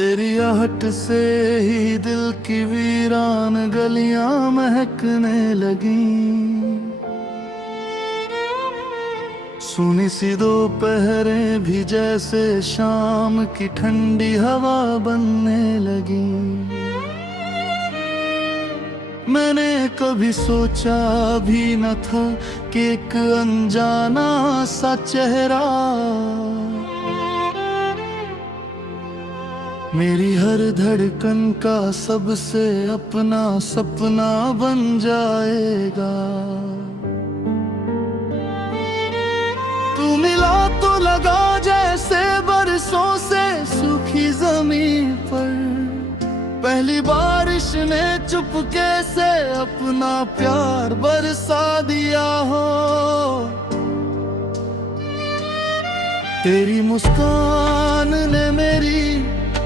तेरी आहट से ही दिल की वीरान गलियां महकने लगी। सुनी सी दोपहरें भी जैसे शाम की ठंडी हवा बनने लगी। मैंने कभी सोचा भी न था कि एक अनजाना सा चेहरा मेरी हर धड़कन का सबसे अपना सपना बन जाएगा। तू मिला तो लगा जैसे बरसों से सूखी जमीन पर पहली बारिश ने चुपके से अपना प्यार बरसा दिया हो। तेरी मुस्कान ने मेरी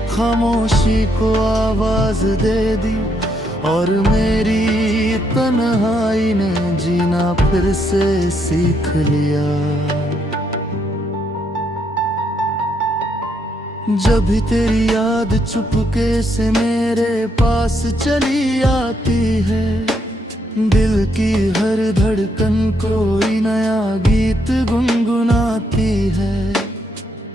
खामोशी को आवाज दे दी और मेरी तन्हाई ने जीना फिर से सीख लिया। जब भी तेरी याद चुपके से मेरे पास चली आती है, दिल की हर धड़कन कोई नया गीत गुनगुनाती है।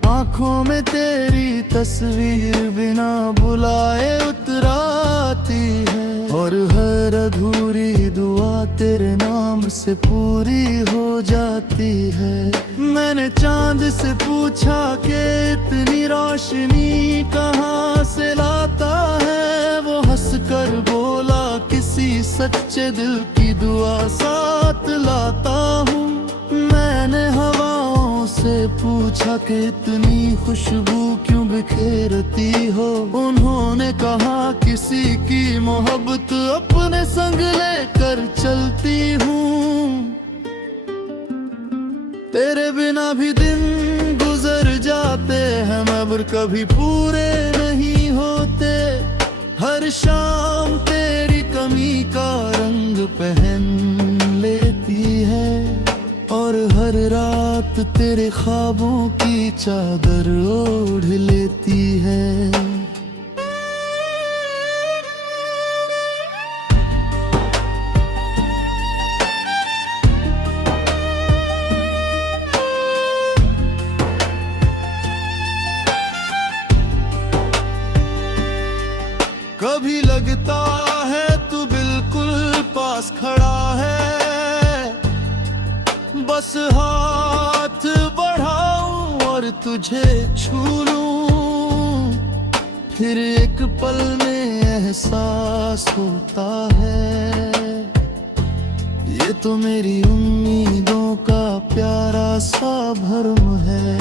आँखों में तेरी तस्वीर बिना बुलाए उतराती है और हर अधूरी दुआ तेरे नाम से पूरी हो जाती है। मैंने चांद से पूछा कि इतनी रोशनी कहाँ से लाता है, वो हंसकर बोला किसी सच्चे दिल की दुआ साथ लाता हूँ। मैंने हवाओं से पूछा कि इतनी खुशबू क्यों बिखेरती हो, उन्होंने कहा किसी की मोहब्बत अपने संग लेकर चलती हूँ। तेरे बिना भी दिन गुजर जाते हैं मगर कभी पूरे नहीं होते। हर शाम तेरी कमी का रंग पहन लेती है और हर रात तेरे ख्वाबों की चादर ओढ़ लेती है। कभी लगता है तू बिल्कुल पास खड़ा है, बस हाथ बढ़ाऊं और तुझे छू लूं। फिर एक पल में एहसास होता है ये तो मेरी उम्मीदों का प्यारा सा भरम है।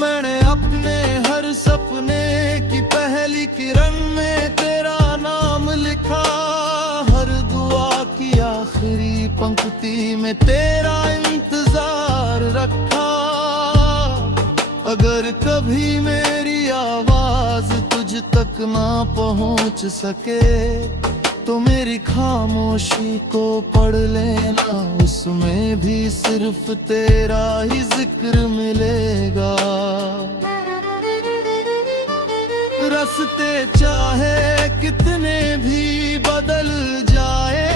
मैंने अपने हर सपने की पहली किरण में तेरा नाम लिखा, हर दुआ की आखिरी पंक्ति में तेरा इंतजार रखा। अगर कभी मेरी आवाज तुझ तक ना पहुंच सके तो मेरी खामोशी को पढ़ लेना, उसमें भी सिर्फ तेरा ही जिक्र मिलेगा। रास्ते चाहे कितने भी बदल जाए,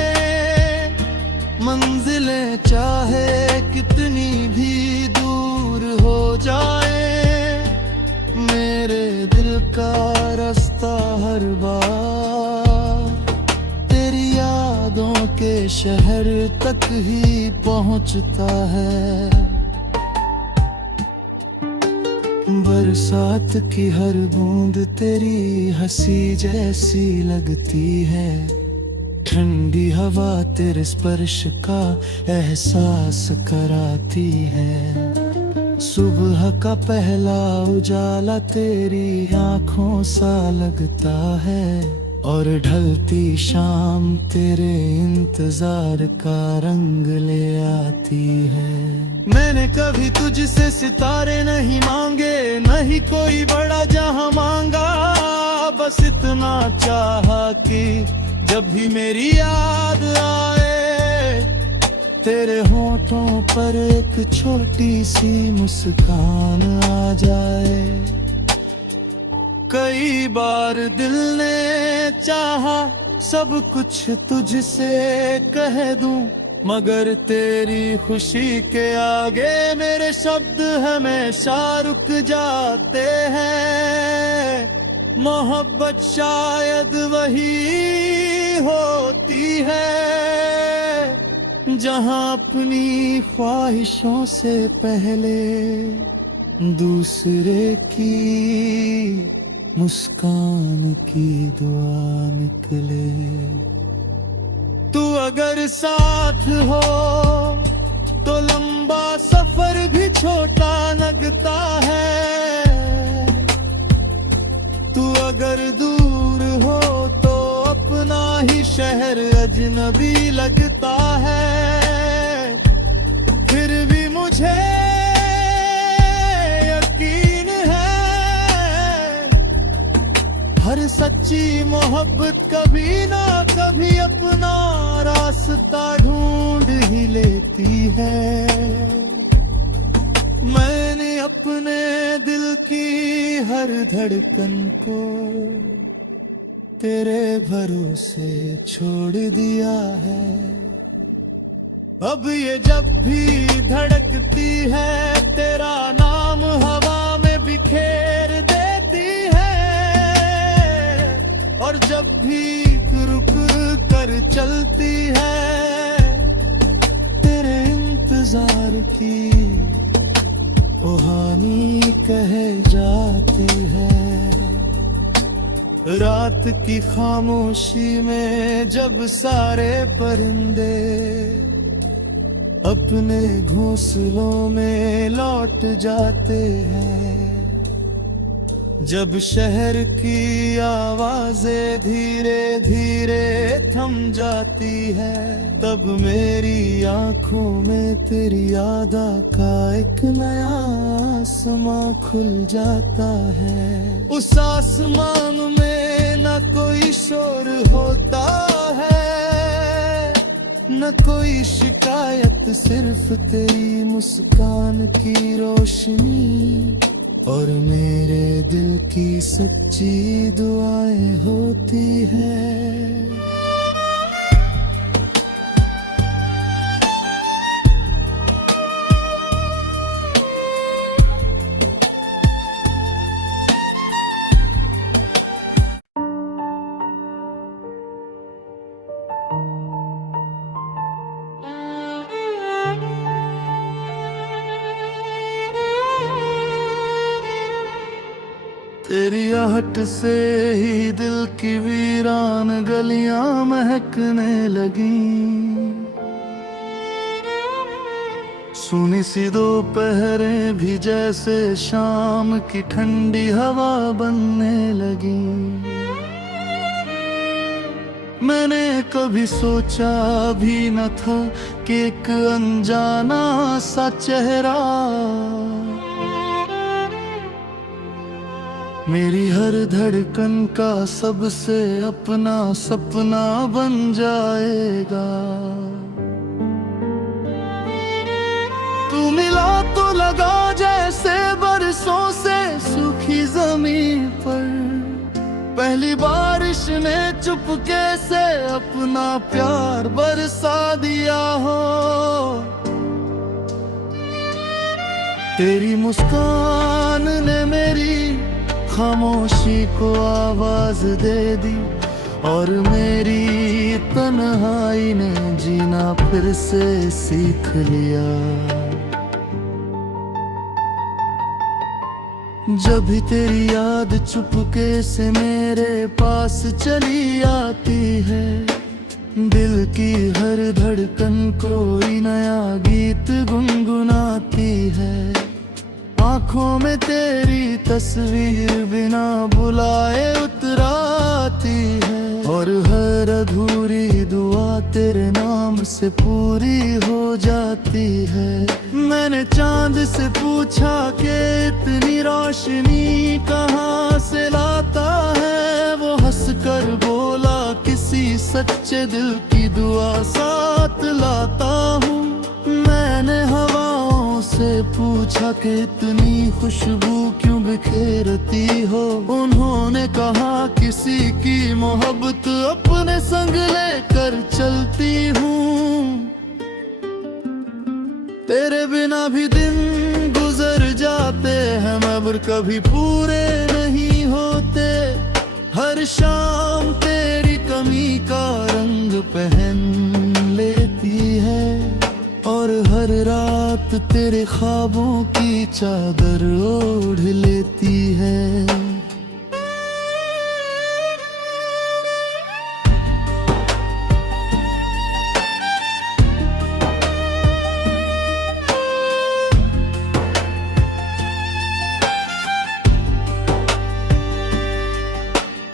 मंजिलें चाहे कितनी भी दूर हो जाए, मेरे दिल का रास्ता हर बार तेरी यादों के शहर तक ही पहुंचता है। बरसात की हर बूंद तेरी हंसी जैसी लगती है, ठंडी हवा तेरे स्पर्श का एहसास कराती है। सुबह का पहला उजाला तेरी आँखों सा लगता है और ढलती शाम तेरे इंतजार का रंग ले आती है। मैंने कभी तुझसे सितारे नहीं मांगे, नहीं कोई बड़ा जहां मांगा, बस इतना चाहा कि जब भी मेरी याद आए तेरे होठों पर एक छोटी सी मुस्कान आ जाए। कई बार दिल ने चाहा सब कुछ तुझसे कह दूं, मगर तेरी खुशी के आगे मेरे शब्द हमेशा रुक जाते हैं। मोहब्बत शायद वही होती है जहां अपनी ख्वाहिशों से पहले दूसरे की मुस्कान की दुआ निकले। तू अगर साथ हो तो लंबा सफर भी छोटा लगता है, तू अगर दूर हो तो अपना ही शहर अजनबी लगता है। फिर भी मुझे यकीन है हर सच्ची मोहब्बत कभी ना कभी अपना रास्ता ढूंढ ही लेती है। मैंने अपने दिल की हर धड़कन को तेरे भरोसे छोड़ दिया है। अब ये जब भी धड़कती है तेरा नाम हवा में बिखेर देती है, और जब भी रुक कर चलती है तेरे इंतजार की कहानी कहे जाती है। रात की खामोशी में जब सारे परिंदे अपने घोंसलों में लौट जाते हैं, जब शहर की आवाजें धीरे धीरे थम जाती है, तब मेरी आंखों में तेरी याद का एक नया आसमां खुल जाता है। उस आसमान में न कोई शोर होता है, न कोई शिकायत, सिर्फ तेरी मुस्कान की रोशनी और मेरे दिल की सच्ची दुआएं होती हैं। तेरी आहट से ही दिल की वीरान गलियां महकने लगी, सुनी सी दोपहरें भी जैसे शाम की ठंडी हवा बनने लगी। मैंने कभी सोचा भी न था कि एक अनजाना सा चेहरा मेरी हर धड़कन का सबसे अपना सपना बन जाएगा। तू मिला तो लगा जैसे बरसों से सूखी जमीन पर पहली बारिश ने चुपके से अपना प्यार बरसा दिया हो। तेरी मुस्कान ने मेरी खामोशी को आवाज दे दी, और मेरी तन्हाई ने जीना फिर से सीख लिया। जब भी तेरी याद चुपके से मेरे पास चली आती है, दिल की हर धड़कन कोई नया गीत गुनगुनाती है। आँखों में तेरी तस्वीर बिना बुलाए उतराती है, और हर अधूरी दुआ तेरे नाम से पूरी हो जाती है। मैंने चांद से पूछा कि इतनी रोशनी कहाँ से लाता है, वो हंसकर बोला किसी सच्चे दिल की दुआ साथ लाता हूँ। मैंने हवाओं से पूछा कि इतनी खुशबू क्यों बिखेरती हो। उन्होंने कहा किसी की मोहब्बत अपने संग लेकर चलती हूँ। तेरे बिना भी दिन गुजर जाते हैं मगर कभी पूरे नहीं होते। हर शाम तेरी कमी का रंग पहन लेती है और हर रात तेरे ख्वाबों की चादर ओढ़ लेती है।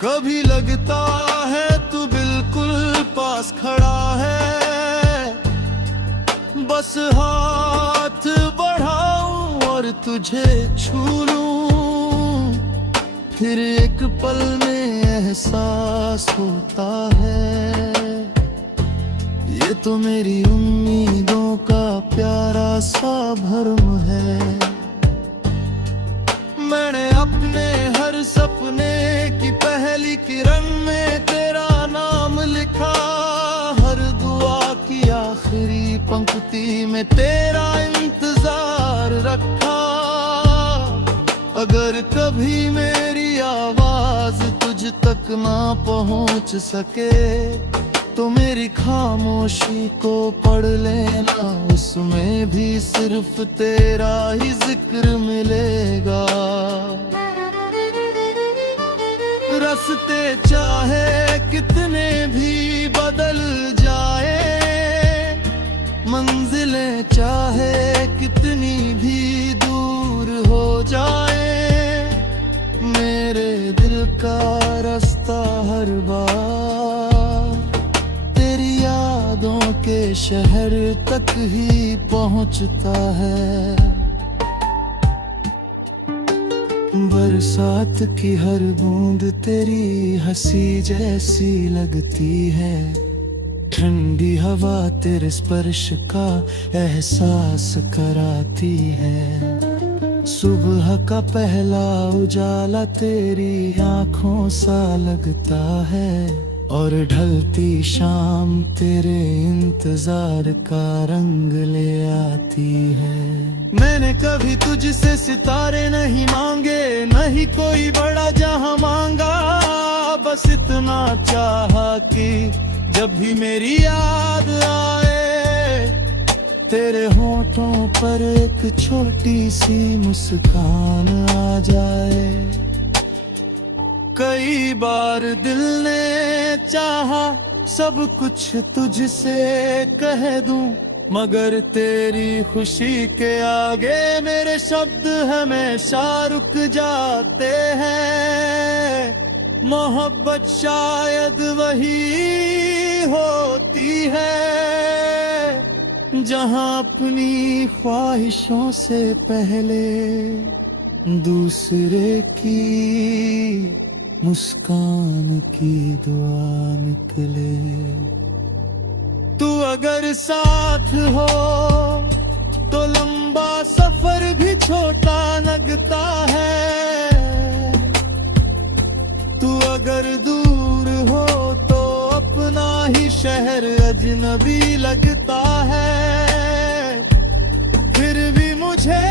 कभी लगता है तू बिल्कुल पास खड़ा है, बस हाथ बढ़ाऊं और तुझे छू लूं। फिर एक पल में एहसास होता है ये तो मेरी उम्मीदों का प्यारा सा भरम है। मैंने अपने हर सपने की पहली किरण में तेरा नाम लिखा, हर दुआ की आखिरी पंक्ति में तेरा इंतजार रखा। अगर कभी मेरी आवाज तुझ तक ना पहुंच सके तो मेरी खामोशी को पढ़ लेना, उसमें भी सिर्फ तेरा ही जिक्र मिलेगा। रास्ते चाहे कितने भी बदल जाए, मंजिलें चाहे कितनी भी दूर हो जाए, मेरे दिल का रास्ता हर बार तेरी यादों के शहर तक ही पहुंचता है। बरसात की हर बूंद तेरी हंसी जैसी लगती है, ठंडी हवा तेरे स्पर्श का एहसास कराती है। सुबह का पहला उजाला तेरी आँखों सा लगता है और ढलती शाम तेरे इंतजार का रंग ले आती है। मैंने कभी तुझसे सितारे नहीं मांगे, नहीं कोई बड़ा जहां मांगा, बस इतना चाहा कि जब भी मेरी याद आए तेरे होठों पर एक छोटी सी मुस्कान आ जाए। कई बार दिल ने चाहा सब कुछ तुझसे कह दूं, मगर तेरी खुशी के आगे मेरे शब्द हमेशा रुक जाते हैं। मोहब्बत शायद वही होती है जहां अपनी ख्वाहिशों से पहले दूसरे की मुस्कान की दुआ निकले। तू अगर साथ हो तो लंबा सफर भी छोटा लगता है, तू अगर दूर हो तो अपना ही शहर अजनबी लगता है। फिर भी मुझे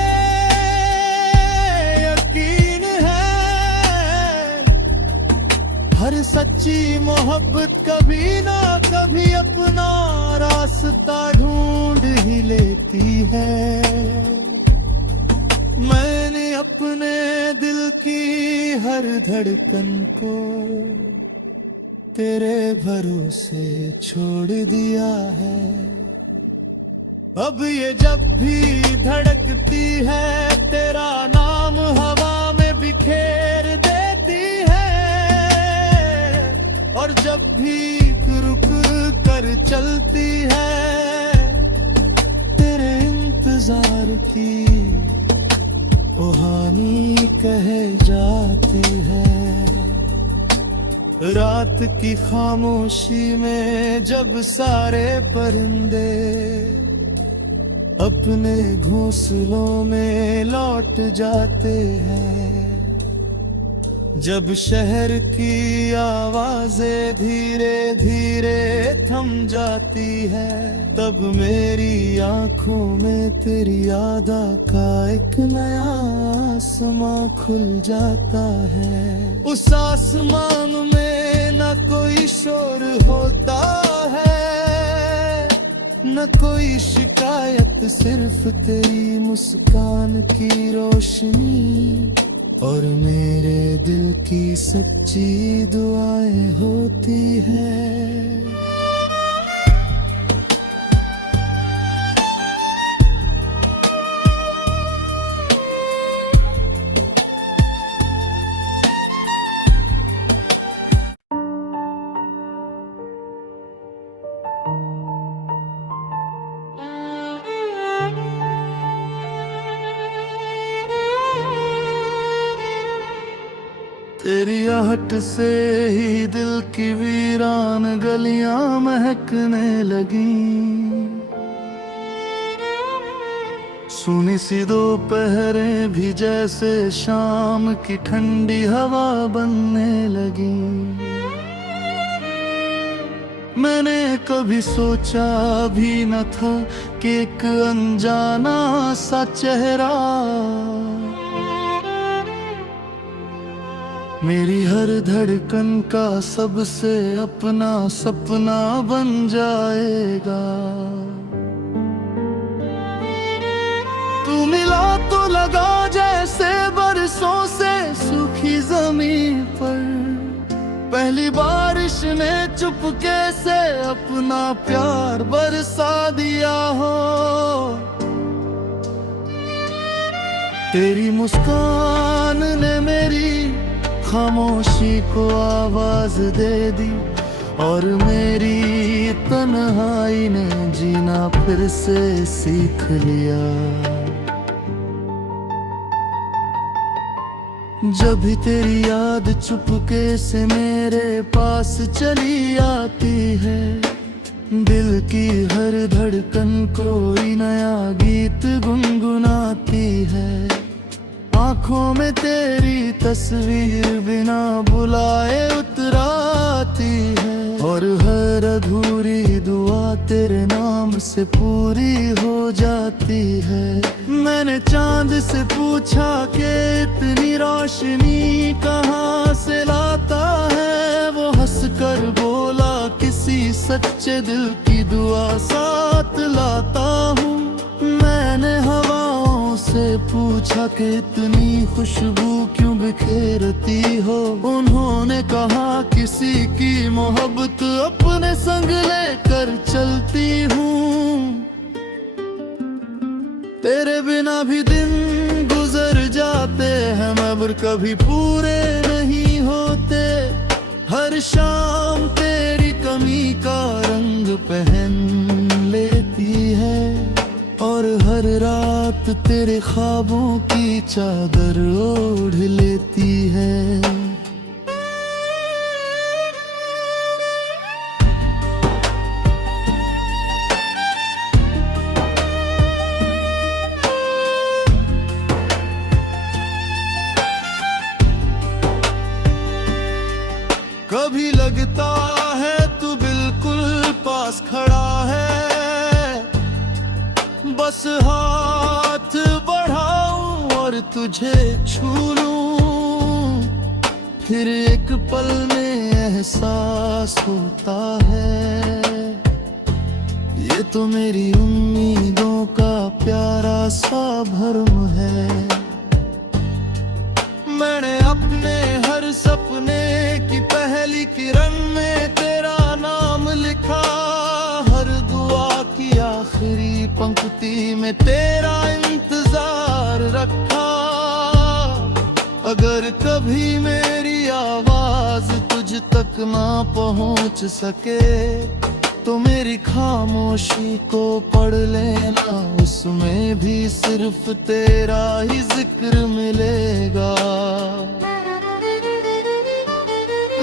यकीन है हर सच्ची मोहब्बत कभी ना कभी अपना रास्ता ढूंढ ही लेती है। मैंने अपने दिल की हर धड़कन को तेरे भरोसे छोड़ दिया है। अब ये जब भी धड़कती है तेरा नाम हवा में बिखेर देती है, और जब भी रुक कर चलती है तेरे इंतजार की कहानी कहे जाती है। रात की खामोशी में जब सारे परिंदे अपने घोंसलों में लौट जाते हैं। जब शहर की आवाजें धीरे धीरे थम जाती है, तब मेरी आंखों में तेरी याद का एक नया आसमां खुल जाता है। उस आसमान में न कोई शोर होता है, न कोई शिकायत, सिर्फ तेरी मुस्कान की रोशनी और मेरे दिल की सच्ची दुआएं होती हैं। तेरी आहट से ही दिल की वीरान गलियां महकने लगी। सुनी सी दोपहरें भी जैसे शाम की ठंडी हवा बनने लगी। मैंने कभी सोचा भी न था कि एक अनजाना सा चेहरा मेरी हर धड़कन का सबसे अपना सपना बन जाएगा। तू मिला तो लगा जैसे बरसों से सूखी जमीन पर पहली बारिश ने चुपके से अपना प्यार बरसा दिया हो। तेरी मुस्कान ने मेरी खामोशी को आवाज दे दी और मेरी तन्हाई ने जीना फिर से सीख लिया। जब भी तेरी याद चुपके से मेरे पास चली आती है, दिल की हर धड़कन कोई नया गीत गुनगुनाती है। आँखों में तेरी तस्वीर बिना बुलाए उतराती है और हर अधूरी दुआ तेरे नाम से पूरी हो जाती है। मैंने चांद से पूछा कि इतनी रोशनी कहाँ से लाता है, वो हंसकर बोला किसी सच्चे दिल की दुआ साथ लाता हूँ। मैंने हवाओं से पूछा कि इतनी खुशबू क्यों बिखेरती हो, उन्होंने कहा किसी की मोहब्बत अपने संग लेकर चलती हूँ। तेरे बिना भी दिन गुजर जाते हैं मगर कभी पूरे नहीं होते। हर शाम तेरी कमी का रंग पहन लेती है और हर रात तेरे ख्वाबों की चादर ओढ़ लेती है। कभी लगता है तू बिल्कुल पास खड़ा है, बस हाथ बढ़ाऊं और तुझे छू लूं। फिर एक पल में एहसास होता है ये तो मेरी उम्मीदों का प्यारा सा भरम है। मैंने अपने हर सपने की पहली किरण में तेरा नाम लिखा, हर दुआ की आखिरी पंक्ति में तेरा इंतजार रखा। अगर कभी मेरी आवाज तुझ तक ना पहुंच सके तो मेरी खामोशी को पढ़ लेना, उसमें भी सिर्फ तेरा ही जिक्र मिलेगा।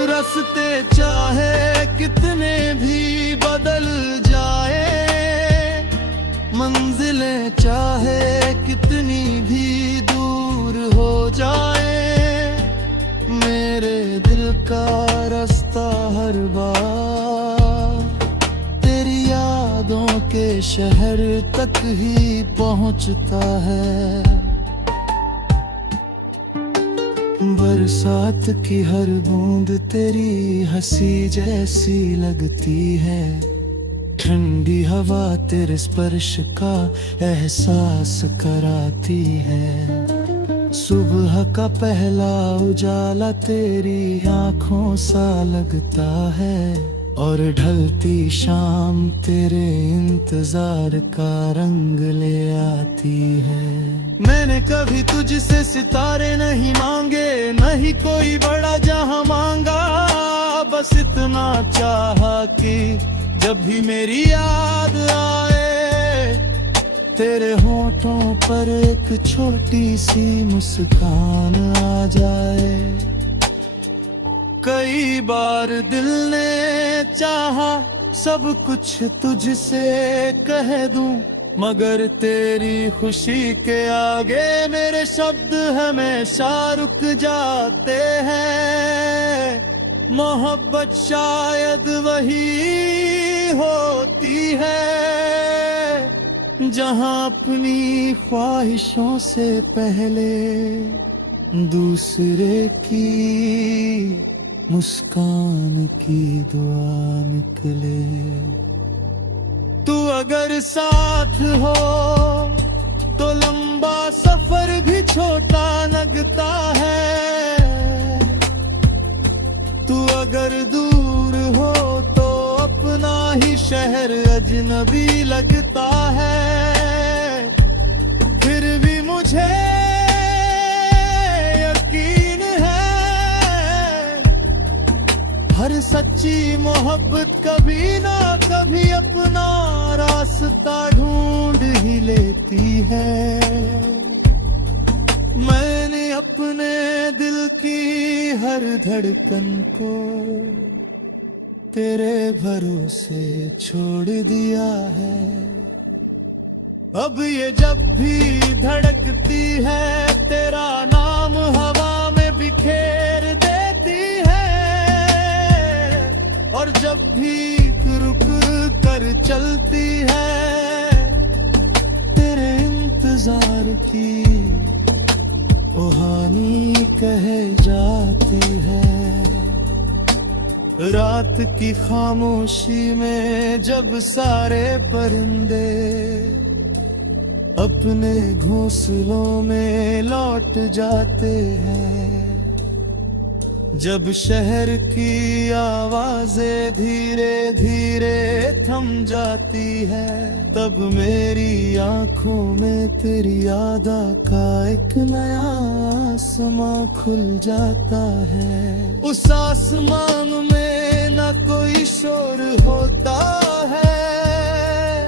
रास्ते चाहे कितने भी बदल जाए, मंजिलें चाहे कितनी भी दूर हो जाए, मेरे दिल का रास्ता हर बार तेरी यादों के शहर तक ही पहुंचता है। बरसात की हर बूंद तेरी हंसी जैसी लगती है, ठंडी हवा तेरे स्पर्श का एहसास कराती है। सुबह का पहला उजाला तेरी आँखों सा लगता है, और ढलती शाम तेरे इंतजार का रंग ले आती है। मैंने कभी तुझसे सितारे नहीं मांगे, नहीं कोई बड़ा जहां मांगा, बस इतना चाहा कि जब भी मेरी याद आए, तेरे होठों पर एक छोटी सी मुस्कान आ जाए। कई बार दिल ने चाहा सब कुछ तुझसे कह दूं, मगर तेरी खुशी के आगे मेरे शब्द हमेशा रुक जाते हैं। मोहब्बत शायद वही होती है जहां अपनी ख्वाहिशों से पहले दूसरे की मुस्कान की दुआ निकले। तू अगर साथ हो तो लंबा सफर भी छोटा लगता है, तू अगर दूर हो तो अपना ही शहर अजनबी लगता है। फिर भी मुझे यकीन है हर सच्ची मोहब्बत कभी ना कभी अपना रास्ता ढूंढ ही लेती है। मैंने अपने दिल की हर धड़कन को तेरे भरोसे छोड़ दिया है। अब ये जब भी धड़कती है तेरा नाम हवा में बिखेर देती है, और जब भी रुक कर चलती है तेरे इंतजार की कहानी कह जाती है। रात की खामोशी में जब सारे परिंदे अपने घोंसलों में लौट जाते हैं, जब शहर की आवाजें धीरे धीरे थम जाती है, तब मेरी आंखों में तेरी याद का एक नया आसमां खुल जाता है। उस आसमान में न कोई शोर होता है,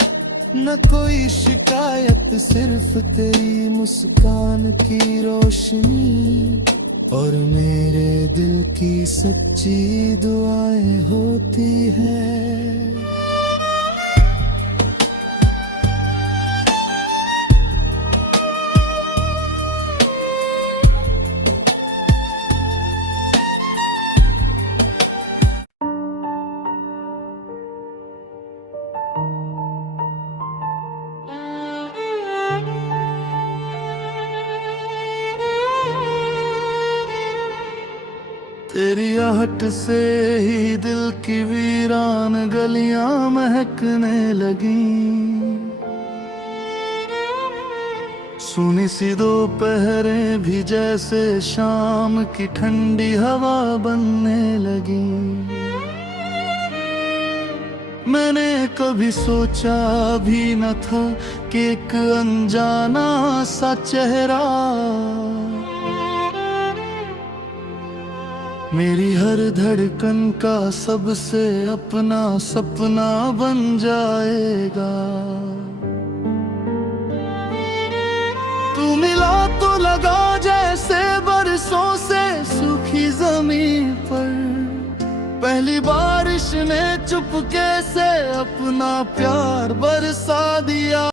न कोई शिकायत, सिर्फ तेरी मुस्कान की रोशनी और मेरे दिल की सच्ची दुआएं होती हैं। तेरी आहट से ही दिल की वीरान गलियां महकने लगी, सुनी सी दोपहरें भी जैसे शाम की ठंडी हवा बनने लगी। मैंने कभी सोचा भी न था कि एक अनजाना सा चेहरा मेरी हर धड़कन का सबसे अपना सपना बन जाएगा। तू मिला तो लगा जैसे बरसों से सूखी जमीन पर, पहली बारिश ने चुपके से अपना प्यार बरसा दिया।